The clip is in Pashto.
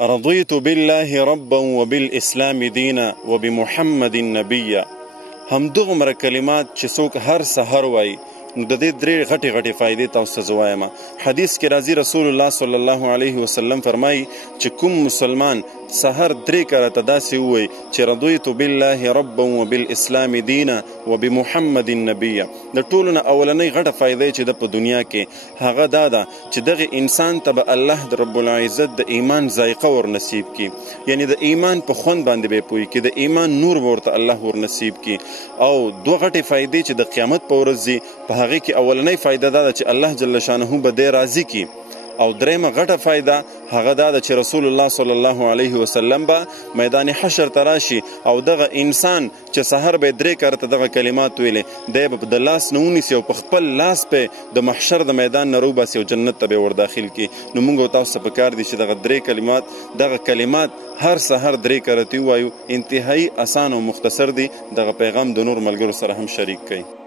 رضيت بالله ربا وبالاسلام دینا وبمحمد نبیا. همدغمره کلمات چې څوک هر سحر وایي نو د دې درې غټې غټې فایدې تاسو ته وایم. حدیث کې راځي رسول الله صلی الله علیه وسلم فرمایي چې کوم مسلمان سحر 3 کرته داسې ووایي چې رضیت بالله ربا وبالاسلام دینا وبمحمد نبیا، د ټولو نه اولنۍ غټه فایده چې د په دنیا کې هغه دا ده چې دغه انسان ته به الله د رب العزت د ایمان ذایقه ور نصیب کی، یعنی د ایمان په خوند باندې به پوي کی، د ایمان نور ورته الله ور نصیب کی. او دوه غټې فایدې چې د قیامت په ورځ په هغه کې اولنۍ فایده دا ده چې الله جل شانه به دې راضي کی، او درېمه غټه فایده هغه دا ده چې رسول الله صلی الله علیه وسلم به میدان حشر ته راشي او دغه انسان چې سحر به 3 کرته دغه کلمات ویلې دی به د لاس نه ونیسي او په خپل لاس په د محشر د میدان نه روباسي او جنت ته به ور داخل کی. نو موږ تاسو په کار دي چې دغه 3 کلمات دغه کلمات هر سحر 3 کرته وایو. انتهایی آسان او مختصر دي. دغه پیغام د نور ملګرو سره هم شریک کړئ.